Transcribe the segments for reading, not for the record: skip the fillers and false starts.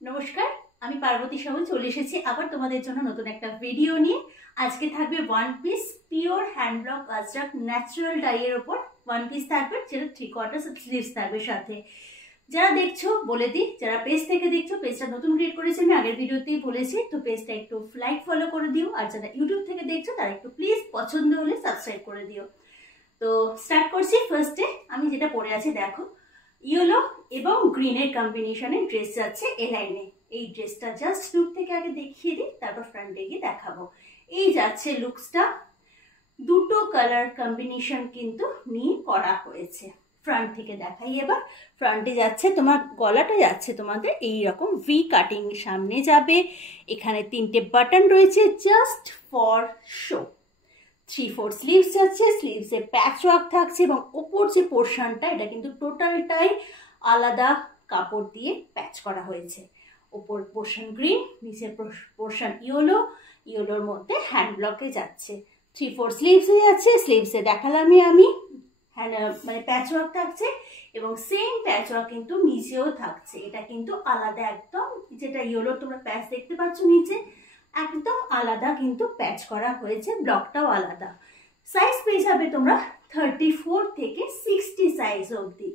নমস্কার, আমি পার্বতী সাহু চলে এসেছি আবার তোমাদের জন্য নতুন একটা ভিডিও নিয়ে। আজকে থাকবে one piece pure hand block Ajrak natural ডাইয়ের ওপর ওয়ান পিস থাকবে, যেটা 3/4 স্লিভস থাকবে সাথে। যারা দেখছো বলে দিই, যারা পেজ থেকে দেখছো, পেজটা নতুন ক্রিয়েট করেছি আমি, আগের ভিডিওতেই বলেছি, তো পেজটা একটু লাইক ফলো করে দিও। আর যারা ইউটিউব থেকে দেখছো তারা একটু প্লিজ পছন্দ হলে সাবস্ক্রাইব করে দিও। তো স্টার্ট করছি। ফার্স্টে আমি যেটা পরে আছি দেখো, ইয়েলো এবং গ্রিনের কম্বিনেশনে ড্রেস যাচ্ছে এ লাইনে। এই ড্রেসটা জাস্ট লুক থেকে আগে দেখিয়ে দিই, তারপর ফ্রন্টে গিয়ে দেখাবো। এই যাচ্ছে লুকসটা, দুটো কালার কম্বিনেশন কিন্তু নিয়ে করা হয়েছে। ফ্রন্ট থেকে দেখাই এবার। ফ্রন্টে যাচ্ছে তোমার, গলাটা যাচ্ছে তোমাদের এইরকম ভি কাটিং, সামনে যাবে। এখানে 3টে বাটন রয়েছে জাস্ট ফর শো। 3/4 স্লিভস যাচ্ছে, স্লিভসে প্যাচ ওয়ার্ক থাকছে এবং ওপর যে পোর্শনটা এটা কিন্তু টোটালটাই আলাদা কাপড় দিয়ে প্যাচ করা হয়েছে। ওপর পোর্শন গ্রিন, নিচের পোর্শন ইয়েলোর মধ্যে হ্যান্ড ব্লকে যাচ্ছে। 3/4 স্লিভসে যাচ্ছে, স্লিভসে দেখালামই আমি, মানে প্যাচ ওয়ার্ক থাকছে এবং সেম প্যাচ ওয়ার্ক কিন্তু নিচেও থাকছে। এটা কিন্তু আলাদা একদম, যেটা ইয়েলোর তোমরা প্যাচ দেখতে পাচ্ছ নিচে, একদম আলাদা কিন্তু প্যাচ করা হয়েছে, ব্লকটাও আলাদা। সাইজ পেয়ে যাবে তোমরা 34 থেকে 60 সাইজ অবধি।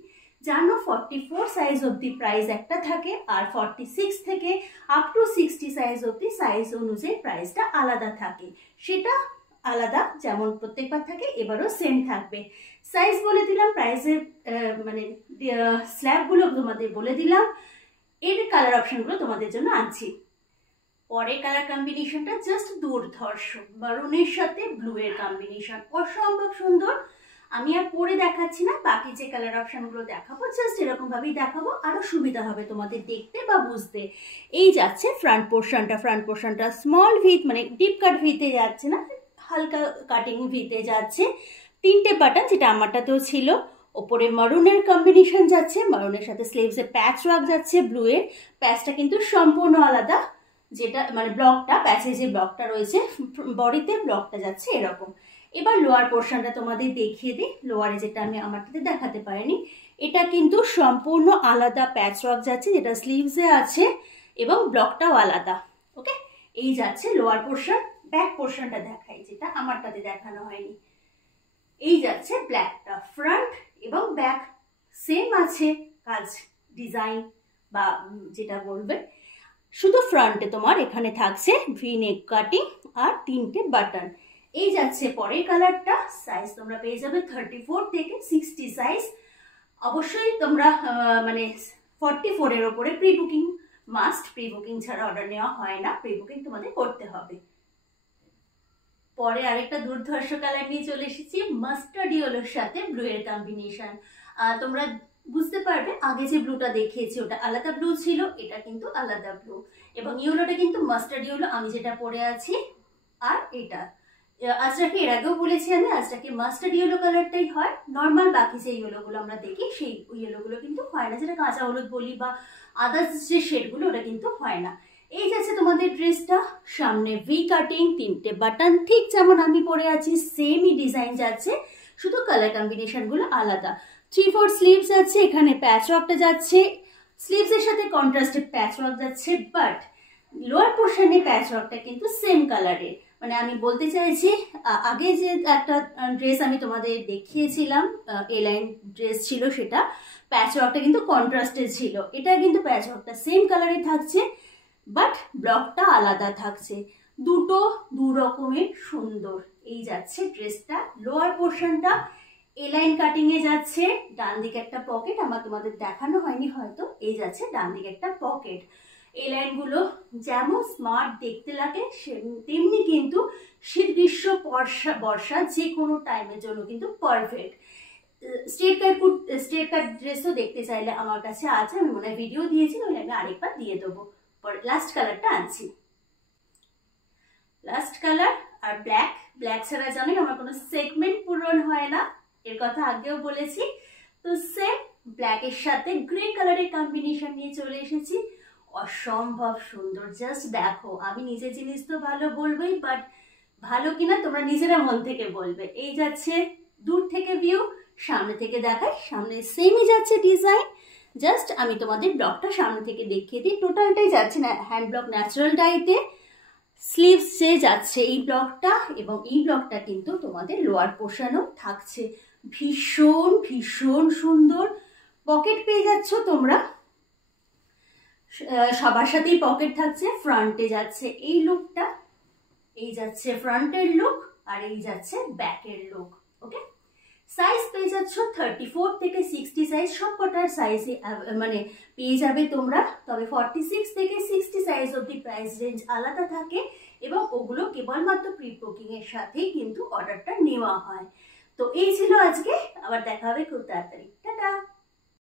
জানো 44 সাইজ অবধি প্রাইস একটা থাকে, আর 46 থেকে আপ টু 60 সাইজ অবধি সাইজ অনুযায়ী প্রাইসটা আলাদা থাকে। সেটা আলাদা যেমন প্রত্যেকবার থাকে, এবারও সেম থাকবে। সাইজ বলে দিলাম, প্রাইসের মানে স্ল্যাবগুলো তোমাদের বলে দিলাম, এর কালার অপশনগুলো তোমাদের জন্য আনছি। পরের কালার কম্বিনেশনটা জাস্ট দুর্ধর্ষ, মারুনের সাথে ব্লু এর কম্বিনেশন অসম্ভব সুন্দর। আমি আর পরে দেখাচ্ছি না, বাকি যে কালার অপশনগুলো দেখাবো জাস্ট এরকম ভাবেই দেখাবো, আরো সুবিধা হবে তোমাদের দেখতে বা বুঝতে। এই যাচ্ছে ফ্রন্ট পোর্শনটা স্মল ভিত, মানে ডিপ কাট ভিতে যাচ্ছে না, হালকা কাটিং ভিতে যাচ্ছে। 3টে বাটন, যেটা আমারটাতেও ছিল। ওপরে মারুনের কম্বিনেশন যাচ্ছে, মারুনের সাথে স্লিভসে প্যাচ ওয়ার্ক যাচ্ছে ব্লু এর। প্যাচটা কিন্তু সম্পূর্ণ আলাদা, যেটা মানে ব্লকটা, প্যাচে যে ব্লকটা রয়েছে বডিতে, ব্লকটা যাচ্ছে এরকম। এবার লোয়ার পোর্শনটা তোমাদের দেখিয়ে দিই। লোয়ারে যেটা আমি আমারটাতে দেখাতে পারিনি, এটা কিন্তু সম্পূর্ণ আলাদা প্যাচ ওয়ার্ক যাচ্ছে, যেটা স্লিভসে আছে এবং ব্লকটাও আলাদা। ওকে, এই যাচ্ছে লোয়ার পোর্শন। ব্যাক পোর্শনটা দেখাই, যেটা আমারটাতে দেখানো হয়নি। এই যাচ্ছে ব্ল্যাকটা, ফ্রন্ট এবং ব্যাক সেম আছে কাজ, ডিজাইন বা যেটা বলবে। শুধু ফ্রন্টে তোমার এখানে থাকছে ভি নেক কাটিং আর 3টে বাটন। এই যাচ্ছে পরের কালারটা। সাইজ তোমরা পেয়ে যাবে 34 থেকে 60 সাইজ। অবশ্যই তোমরা মানে 44 এর ওপরে pre booking must, pre booking ছাড়া অর্ডার নেওয়া হয় না, প্রি বুকিং তোমাদের করতে হবে। পরে আরেকটা দুর্ধর্ষ কালার নিয়ে চলে এসেছি, মাস্টার্ড ইয়েলোর সাথে ব্লু এর কম্বিনেশন। তোমরা বুঝতে পারবে আগে যে ব্লুটা দেখিয়েছি ওটা আলাদা ব্লু ছিল, এটা কিন্তু আলাদা ব্লু, এবং ইয়েলোটা কিন্তু মাস্টার্ড ইয়েলো আমি যেটা পরে আছি। আর এটা আজরাকে এর আগেও বলেছি আমি, আজরাকে মাস্টার্ড ইয়েলো কালারটাই হয় নর্মাল, বাকি যে ইয়েলোগুলো আমরা দেখি সেই ইয়েলোগুলো কিন্তু হয় না, যেটা কাঁচা হলুদ বলি বা আদার্স যে শেডগুলো, ওটা কিন্তু হয় না। এই যাচ্ছে তোমাদের ড্রেসটা, সামনে ভি কাটিং, 3টে বাটন, ঠিক যেমন আমি পরে আছি সেমই ডিজাইন যাচ্ছে, শুধু কালার কম্বিনেশন গুলো আলাদা। 3/4 স্লিভস যাচ্ছে, এখানে প্যাচ ওয়ার্কটা যাচ্ছে, স্লিভস এর সাথে কন্ট্রাস্টে প্যাচ ওয়ার্ক যাচ্ছে, বাট লোয়ার পোর্শনে প্যাচ ওয়ার্কটা কিন্তু সেম কালারের। মানে আমি বলতে চাইছি, আগে যে একটা ড্রেস আমি তোমাদের দেখিয়েছিলাম, এ লাইন ড্রেস ছিল, সেটা প্যাচ ওয়ার্কটা কিন্তু কন্ট্রাস্টের ছিল। এটা কিন্তু প্যাচ ওয়ার্কটা সেম কালারে থাকছে, বাট ব্লকটা আলাদা থাকছে। দুটো দু রকমের সুন্দর। এই যাচ্ছে ড্রেসটা, লোয়ার পোর্শনটা এ লাইন কাটিং এ যাচ্ছে, ডান দিকে একটা পকেট, আমার তোমাদের দেখানো হয়নি হয়তো। এই যাচ্ছে ডান দিকে একটা পকেট। এই লাইনগুলো যেমন স্মার্ট দেখতে লাগে তেমনি কিন্তু শীত গ্রীষ্ম বর্ষা যে কোনো টাইমের জন্য কিন্তু পারফেক্ট। স্ট্রেট কাট ড্রেসও দেখতে চাইলে আমার কাছে আছে, আমি মনে হয় ভিডিও দিয়েছি, নইলে আমি আরেকবার দিয়ে দেবো। লাস্ট কালারটা আনছি, লাস্ট কালার আর ব্ল্যাক ছাড়া জানোই আমার কোনো সেগমেন্ট পূরণ হয় না, এর কথা আগেও বলেছি। তো সেম ব্ল্যাকের সাথে গ্রে কালারের কম্বিনেশন নিয়ে চলে এসেছি, অসম্ভব সুন্দর। জাস্ট দেখো, আমি নিজের জিনিস তো ভালো বলবোই, বাট ভালো কিনা তোমরা নিজেরা মন থেকে বলবে। এই যাচ্ছে দূর থেকে ভিউ, সামনে থেকে দেখাই, সামনে সেমই যাচ্ছে ডিজাইন, জাস্ট আমি তোমাদের ব্লকটা সামনে থেকে দেখিয়ে দিই। টোটালটাই যাচ্ছে না হ্যান্ড ব্লক ন্যাচারাল ডাইতে, স্লিভসে যাচ্ছে এই ব্লকটা, এবং এই ব্লকটা কিন্তু তোমাদের লোয়ার পোর্শনও থাকছে। ভীষণ ভীষণ সুন্দর পকেট পেয়ে যাচ্ছ তোমরা, সবার সাথেই পকেট থাকছে। ফ্রন্টে যাচ্ছে এই লুকটা, এই যাচ্ছে ফ্রন্টের লুক, আর এই যাচ্ছে ব্যাকের লুক। ওকে, সাইজ পেয়ে যাচ্ছ 34 থেকে 60 সাইজ, সব কটার সাইজে মানে পেয়ে যাবে তোমরা। তবে 46 থেকে 60 সাইজ অব্দি প্রাইস রেঞ্জ আলাদা থাকে, এবং ওগুলো কেবলমাত্র প্রি বুকিং এর সাথেই কিন্তু অর্ডারটা নেওয়া হয়। তো এই ছিল আজকে, আবার দেখা হবে খুব তাড়াতাড়ি। টাটা।